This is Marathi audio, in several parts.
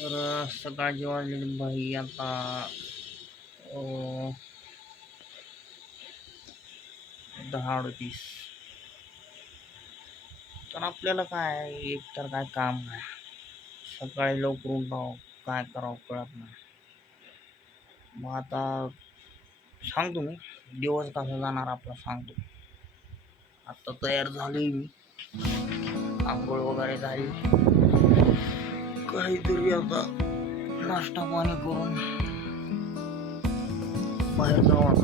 तर सकाळची वाजलेली बाई आता 10:38. तर आपल्याला काय एक तर काय काम नाही, सकाळी लवकर उठावं, काय करावं कळत नाही. मग आता सांगतो मी दिवस कसा जाणार आपला सांगतो. आता तयार झालोय मी, आंघोळ वगैरे झाली, काहीतरी आता नाश्ता पाणी करून बाहेर जाऊ.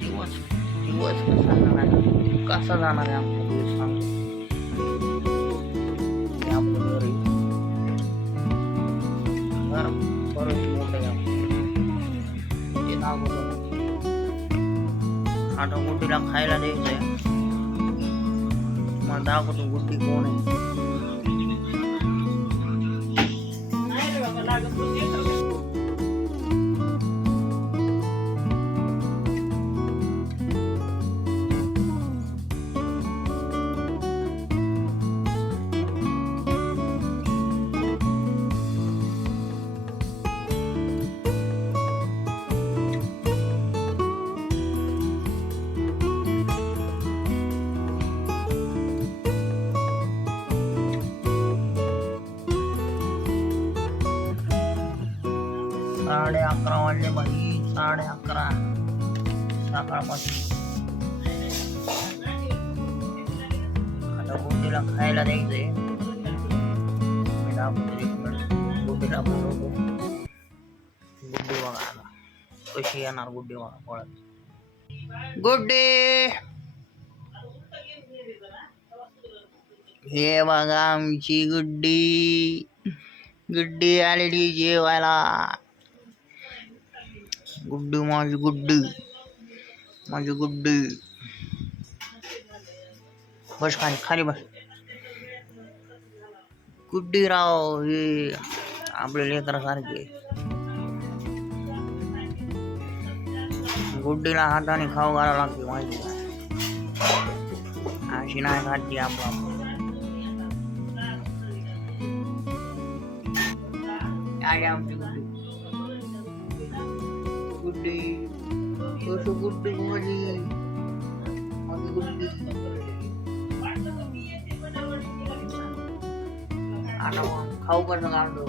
दिवस दिवस कसा जाणार आहे आपला दिवस सांगतो. आपलं घर बरंच मोठं आहे. ते दाखवतो आता गुड्डीला खायला द्यायचंय. मला दाखवतो गुड्डी कोण आहे. साडे 11 वाजले बाई, 11:30 सकाळपासून. आता गुड्डीला खायला द्यायचंय. मी दाखवतो एक मिनिट गुड्डीला बोलवतो. गुड्डी बघा आता कशी येणार गुड्डी बघा पळत. गुड्डी हे बघा आमची गुड्डी. गुड्डी आलेली जेवायला. गुड्डू माझी गुड्डी, माझी गुड्डी. बस खाली खाली बस. गुड्डी राव हे आपल्या लेकरासारखे. गुड्डीला हाताने खाऊ घालावं लागते माहिती का, अशी नाही खाती आपला. आमची गुड्डी कसं गुड्डी माझी माझी गुड्डी. आता खाऊ कसं काढतो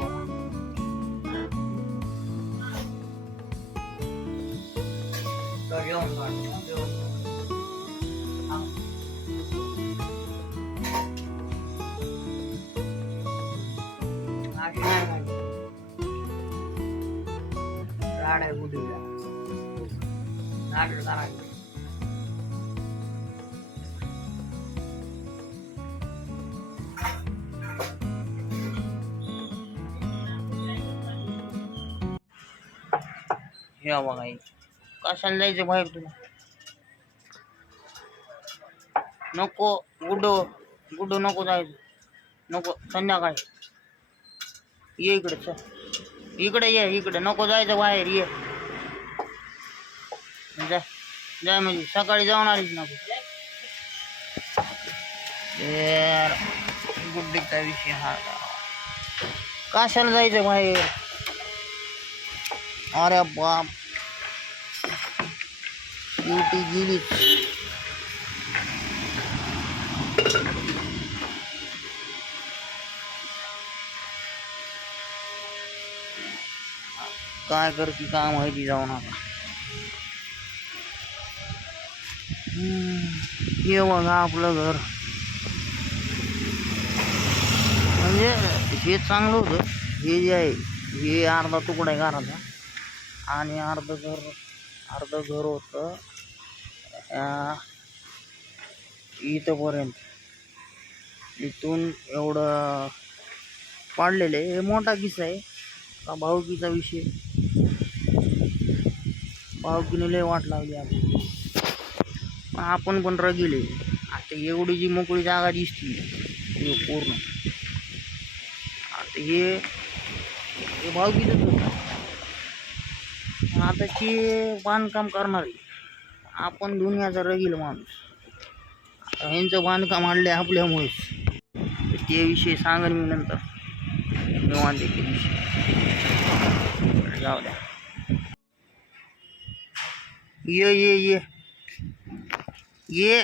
जेवण काढतो. राड आहे गुड्डीला, नाटक करायचं. हे बघा कशाला जायचं बाहेर तुला. नको गुड्डू, गुड्डू नको जायचं, नको. संध्याकाळी ये इकडे, चल इकडे ये, इकडे नको जायचं बाहेर. ये जाय जाय, म्हणजे सकाळी जाऊन आलीच नको. गुड्डीचा विषय हा, कशाला जायचं बाहेर. अरे बाप ब्युटी गेली. काय करते काय माहिती जाऊन आता. हे बघा आपलं घर. म्हणजे हे चांगलं होतं. हे जे आहे हे अर्धा तुकडा आहे घराचा, आणि अर्ध घर होतं इथंपर्यंत. इथून एवढं पाडलेलं आहे. हे मोठा किस्सा आहे का भाऊकीचा विषय. भाऊकीने लय वाट लावली आपली, पण आपण पण रगिले. आता एवढी जी मोकळी जागा दिसती पूर्ण, आता हे भाऊकीचंच होतं. आता ते बांधकाम करणार आहे. आपण दुनियाचा रगील माणूस. ह्यांचं बांधकाम आणले आपल्यामुळेच. ते विषय सांगेन मी नंतर निवांत ते विषय. जाऊ द्या. ये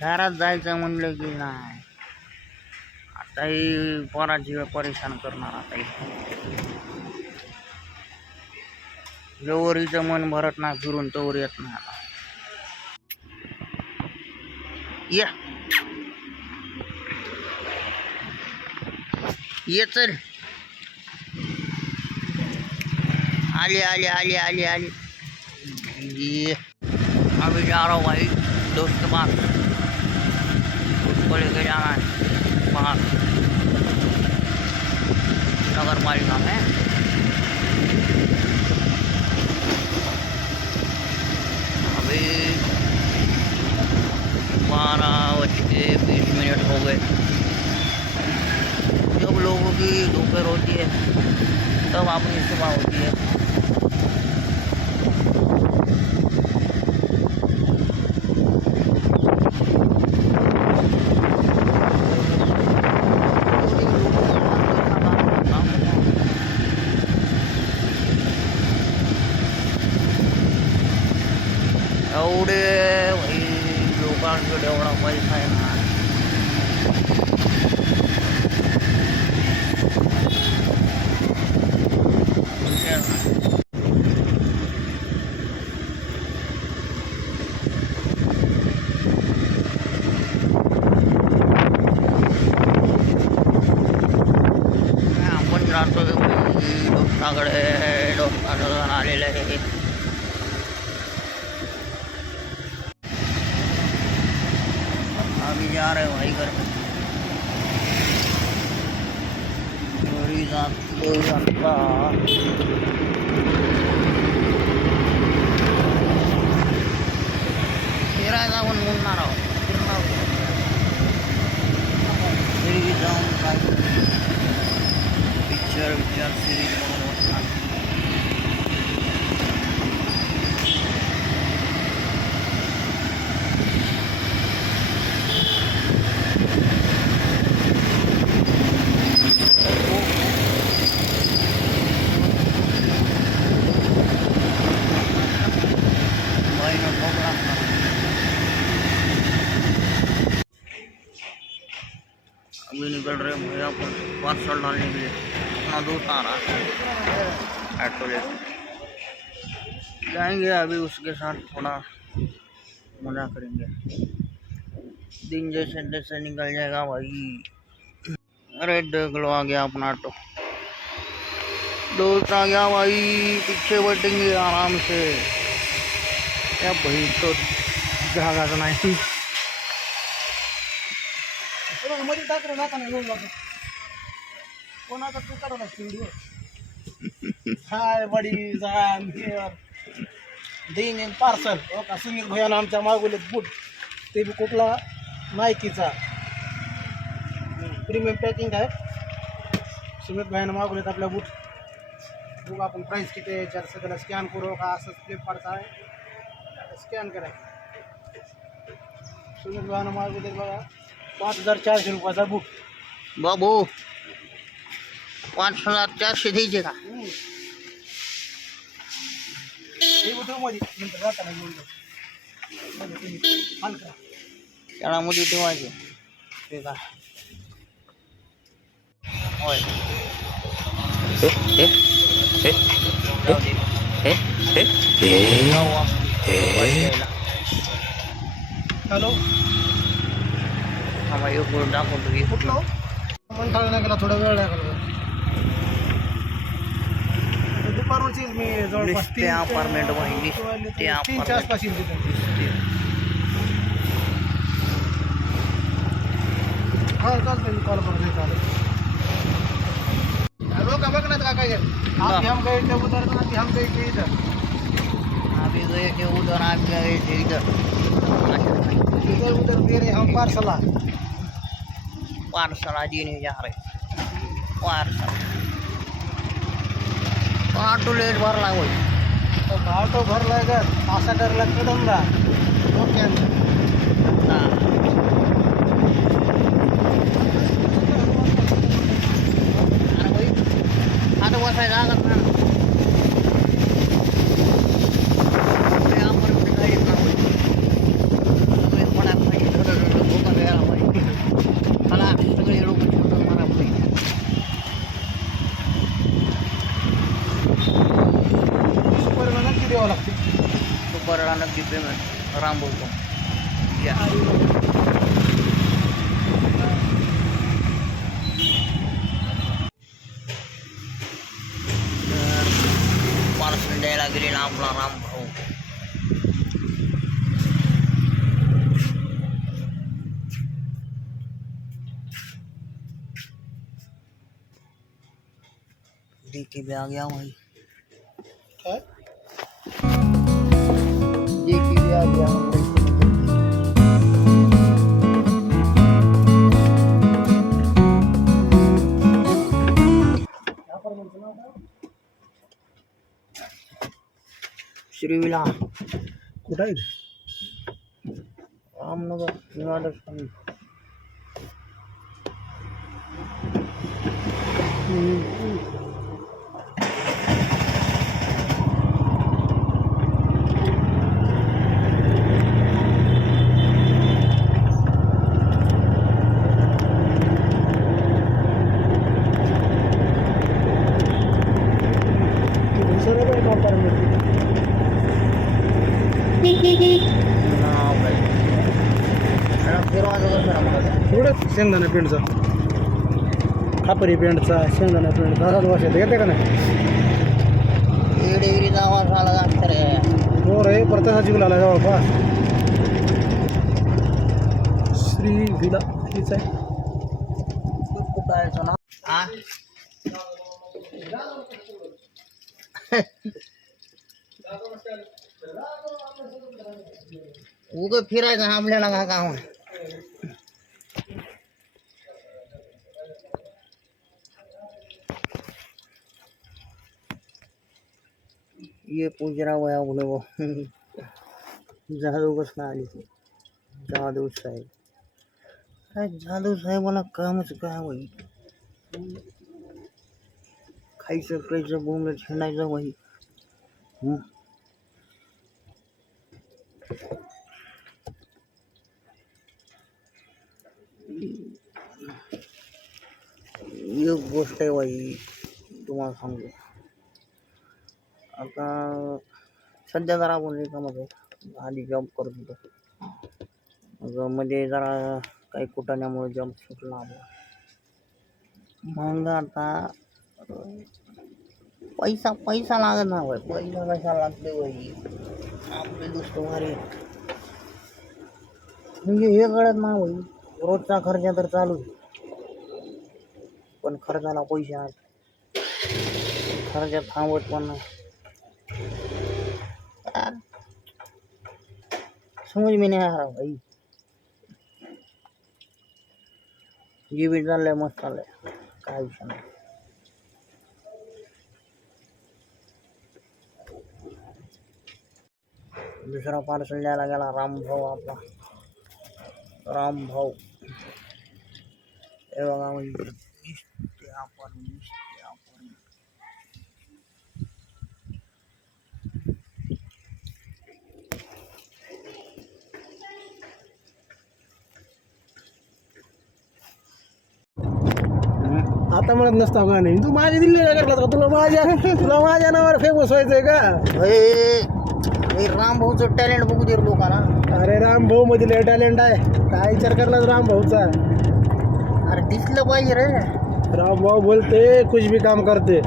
घरात जायचं म्हणलं की नाही. आता ही पोराची परेशान करणार. आता जवळीचं मन भरत नाही फिरून तवर येत नाही. आता ये चल. आली ये. अभी जा रहा हूँ भाई दोस्त के पास, उसको लेके जाना है बाहर नगर पालिका में. अभी 12:20 हो गए. जब लोगों की दोपहर होती है तब अपनी सुबह होती है. एवढे भाई लोकांकडे एवढा पैसा आहे ना. आपण जातो दोस्ताकडे आलेलं आहे. अभी जा रहे भाई घर में. फिरायला पण म्हणणार आहोत. फिरवी जाऊन काय पिक्चर सिरीज म्हणून बसणार. अभी निकल रहे भैया अपन पार्सल डालने के लिए. अपना दोस्त आ रहा है ऑटो लेकर. जाएंगे अभी उसके साथ थोड़ा मजा करेंगे. दिन जैसे जैसे निकल जाएगा भाई. अरे देख लो आ गया अपना ऑटो. दोस्त आ गया भाई. पीछे बैठेंगे आराम से. या भाई तो जगाचं नाही. मध्ये टाकलं नाका नाही येऊन लागत. कोणाचा तू करत असते व्हिडिओ. हाय बडी जान दिन पार्सल. हो का सुनील भैयानं आमच्या मागवलेत बूट. ते बी कुठला नायकीचा प्रीमियम पॅकिंग आहे. सुमित भैयानं मागवलेत आपल्या बूट. बघू आपण प्राईस किती आहे याच्यात सगळं स्कॅन करू का. असंच फ्लिपकार्टचा आहे स्कॅन करायचं. सुमित भैयानं मागवलेत बघा 5400 रुपयाचा बूट. बाबू 5400 द्यायचे का. हे बूट मध्ये नंतर जाताना घेऊन जाऊ. त्यामध्ये ठेवायचे ते का. होय हॅलो आम्हाला एक बोर्ड दाखवतो की कुठलं मंठाळा नाही गेला. थोडा वेळ लागला. दुपारवरची मी जवळपास ते अपार्टमेंट वाहिनी ते 3च्या आसपास येईल तिथे. हा चालतं मी कॉल करतो. चालेल लोक बघ ना काय आप हम गए थे उधर ना कि हम गए थे इधर. अभी गए थे उधर आप गए थे इधर. इधर उधर दे रहे हम पार्सला. पार्सल देने जा रहे. पार्सल ऑटो लेट भरला होय. ऑटो भरलाय का असा करला कडंबा. ओके हां बसाय जागाच ना आपण गाडीत ना सगळे पडा पाहिजे धोका घ्यायला पाहिजे मला सगळे लोक छोटं मारा पाहिजे सुपारीला नक्की द्यावं लागते. सुपारीला नक्की पेमेंट राम बोलतो या पार्सल द्यायला गेलेला आपला राम भाऊ देखी भी आ गया भाई काय देखी भी आ गया श्रीविला कुठं आहे? रामनगर निवाडा स्वामी एवढं शेंगदाणा पेंडचा खापरी पेंडचा शेंगदाणा पेंडचा असाच वर्षात येते का नाही? येडेगिरीचा आवाज आला अक्षर हो रे प्रत्येका जीवला जवळपास श्री विला हीच आहे. कुठं आहे ना हा उगं फिरायचं आपल्याला का काम ये पूजरा वया बोले वो जादू कसं आली जादू साहेब काय जादू साहेबाला कामच काय होई खायचं प्यायचं बोंबलं छेडायचं वही एक गोष्ट आहे बाई तुम्हाला सांगतो आता सध्या जरा आपण रिकामच आहे आधी जॉब करत होतो मग मध्ये जरा काही कुटाण्यामुळे जॉब सुटला आपला मग आता पैसा पैसा लागत ना भाई पैसा कसा लागते भाई आपले दुष्ट भारी म्हणजे हे कळत ना भाई रोजचा खर्च तर चालू पण खर्चाला पैसे आहेत खर्च थांबत पण नाही समज में नहीं आ रहा भाई ये भी चाललंय मस्त चाललंय काय विषय नाही दुसरा पार्सल द्यायला गेला रामभाऊ आपला रामभाऊ हे बघा म्हणजे आता म्हणत नसता का नाही तू माझ्या दिल्ली करलास का तुला माझ्या नावावर फेमस व्हायचंय का? हे रामभाऊचं टॅलेंट बघू दे लोकांना अरे रामभाऊ मध्ये लय टॅलेंट आहे काय विचार करलास रामभाऊचा अरे दिसलं पाहिजे रे रामभाऊ बोलते कुछ भी काम करते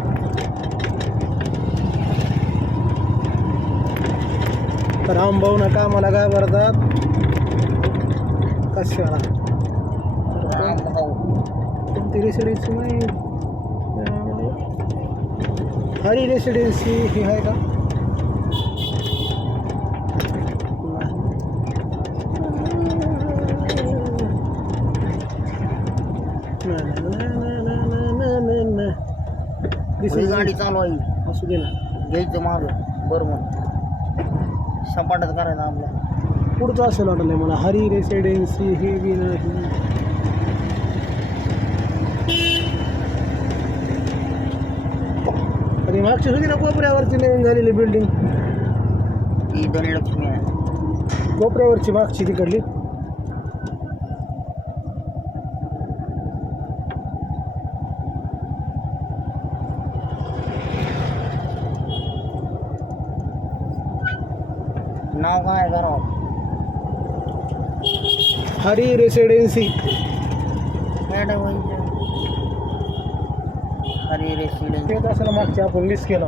रामभाऊ ना कामाला काय करतात कशाला रामभाऊ कोणती रेसिडेन्सी नाही हरी रेसिडेन्सी ही आहे का गाडी चालू आहे असू दे ना घ्यायचं मागं बरं मग सपाटच करायचं आपल्याला पुढचं असं वाटलं मला हरी रेसिडेन्सी हे बी नाही मागची होती ना कोपऱ्यावरची नवीन झालेली बिल्डिंग, ती धनलक्ष्मी आहे. कोपऱ्यावरची मागची तिकडली. नाव काय करावं? Hari residency. Madam Hari residency. ते असं मागची आपण लिस्ट केलं.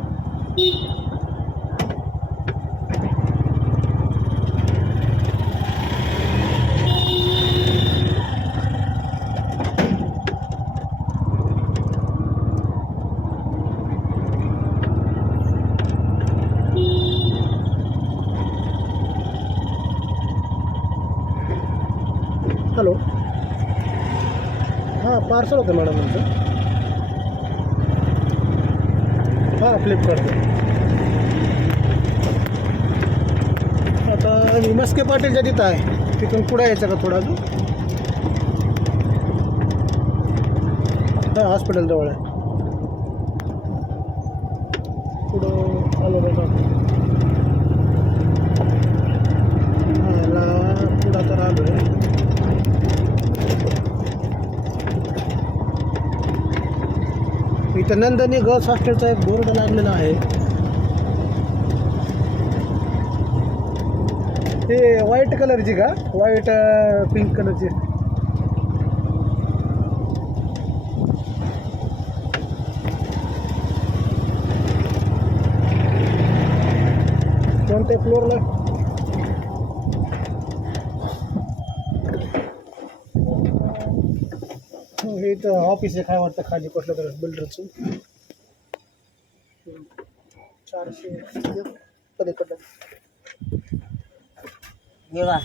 हॅलो, हां पार्सल होतं मॅडम तुमचं. हां फ्लिपकार्टचं. आता मी मस्के पाटीलच्या तिथं आहे, तिथून पुढे यायचं का थोडं अजून? हां हॉस्पिटलजवळ आहे. पुढं आलो बघा. हां याला पुढं तर आलो आहे. इथं नंदनी गर्ल्स हॉस्टेलचा एक बोर्ड लागलेला आहे. ते व्हाईट कलरची का? व्हाईट पिंक कलरची. कोणत्या फ्लोअरला? हे इथं ऑफिस आहे काय वाटतं खाली कुठलं तर बिल्डरचं. 400 पलीकडलं. हे का?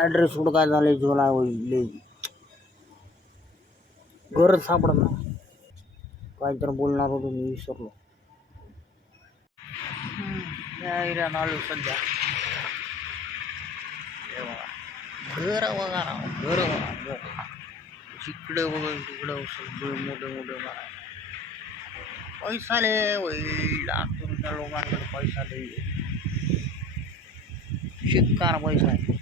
ॲड्रेस कुठं काय झालं झोला होईल. घरच सापडत ना. काहीतरी बोलणार होतो मी विसरलो. या एरियात आलो सध्या. घर बघा ना, घर बघा, जिकडे बघा तिकडं सगळे मोठे मोठे घरा. पैसा लय होईल. लाखोच्या लोकांकडे पैसा लय. शिक्कार पैसा आहे.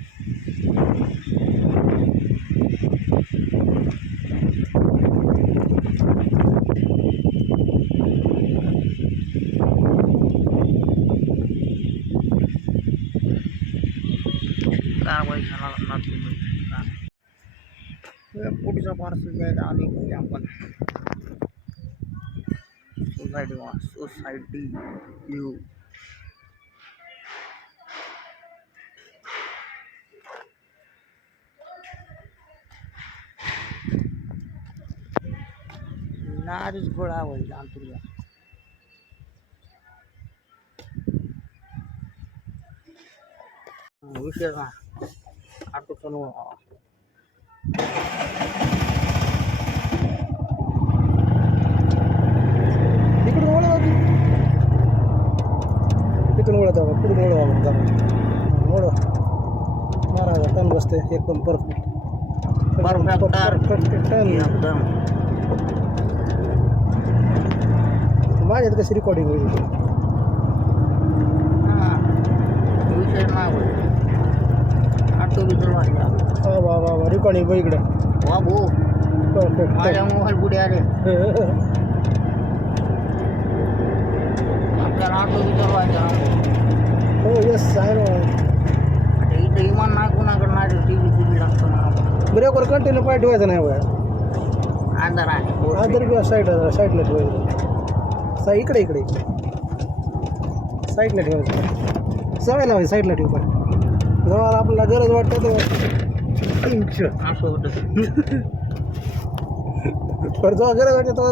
पुढचा पार्सल द्यायला आले पाहिजे आपण. Society view. नारीच गोळा होईल आंतुर्या. विषय ना ऑटो चालू. इकडून ओळख होती, तिथून ओळख जावं, पुढून ओळख जावं. ओळख महाराजा टन बसते एकदम परफेक्ट. टन एकदम. माझ्यात कशी रेकॉर्डिंग होईल? विषय नाही होईल. ऑटो बी चालवायचा. हा वा वा वा रेकॉर्डिंग बघ इकडे. वा भाऊ परफेक्ट. माझ्या मोबाईल पुढे आले. आपल्याला ऑटो बी चालवायचा. हो येस आहे ना. इथं इमान नाही कोणाकडे नाही. टी व्ही लागतं मला. ब्रेकवर कंटिन्यू पाय ठेवायचं नाही बघा. अंधार आहे. आदर बी साईडला ठेवायचं. इकडे इकडे साईडला ठेवायचं. सवय लावायची साईडला ठेवू पण. जेव्हा आपल्याला गरज वाटतं तेव्हा असं होतं. पर जेव्हा गरज वाटते तेव्हा